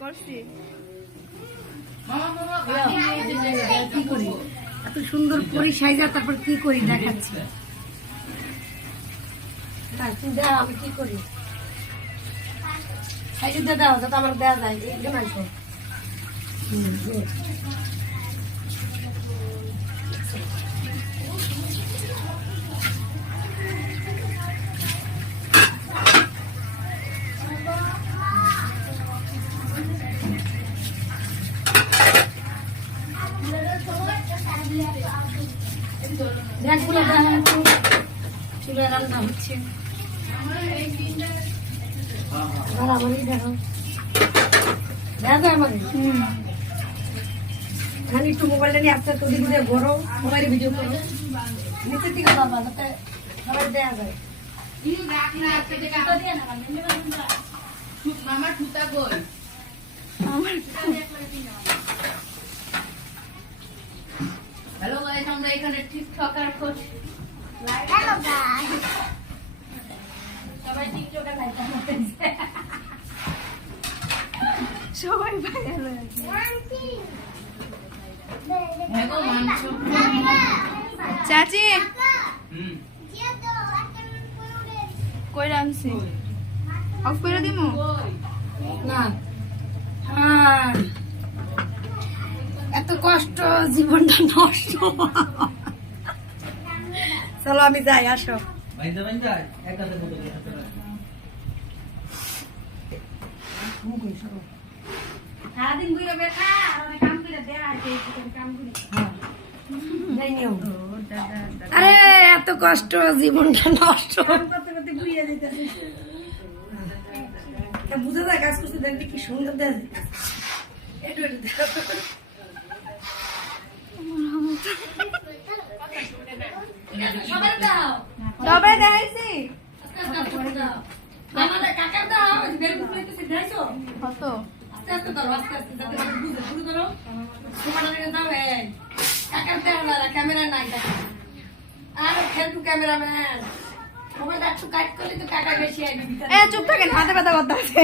করছি। কি করি এত সুন্দর করি সাইজা, তারপর কি করি দেখাচ্ছি। আমি কি করি সাইজে দিয়ে দাও, যাতে আমার দেওয়া যায়। একজন আসো চুলে রান্না হচ্ছে। একটু মোবাইলটা নিয়ে আস্তে আস্তে দিকে ঘোরো, মোবাইলে ভিডিও করো, নিচের দিকে বাবা, যাতে সবাই দেওয়া যায়। হ্যালো গাইস, আমরা এখানে টিকটক আর কোচ হ্যালো গাইস, সবাই টিকটকে লাইক করতেছে। সবাই ভাইরাল হয়ে গেছে। দেখো মাংস চাচি কই রাখছি, অফ করে দিমু না এত কষ্ট, জীবনটা নষ্ট। চলো আমি যাই, আসো। সারাদিন বুঝে বেটা আর কাম করে দেয়া কাম করি। আরে এত কষ্ট, জীবনটা নষ্ট। করতে করতে বুঝিয়ে দিতেছে। বুঝে যায় কাজ করতে, দেখবি কি সুন্দর দেখা যায়। একটু একটু দেখো। সবাই দাও, সবাই দেখাইছি আস্তে আস্তে দাও। আমাদের কাকার দাও, বেলকুল প্লেটে দেখাইছো? কত আস্তে আস্তে ধরো, আস্তে আস্তে, যাতে বুঝে শুরু করো। তোমার দাও, এই কাকার দাও না, ক্যামেরা নাই দেখা। আর ফেলটু ক্যামেরাম্যান, মোবাইল একটু কাট করলে তো কাকা বেশি আইবে। এ চুপ থাকেন, হাতে ব্যথা করতেছে।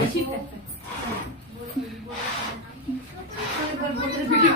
বেশি ভিডিও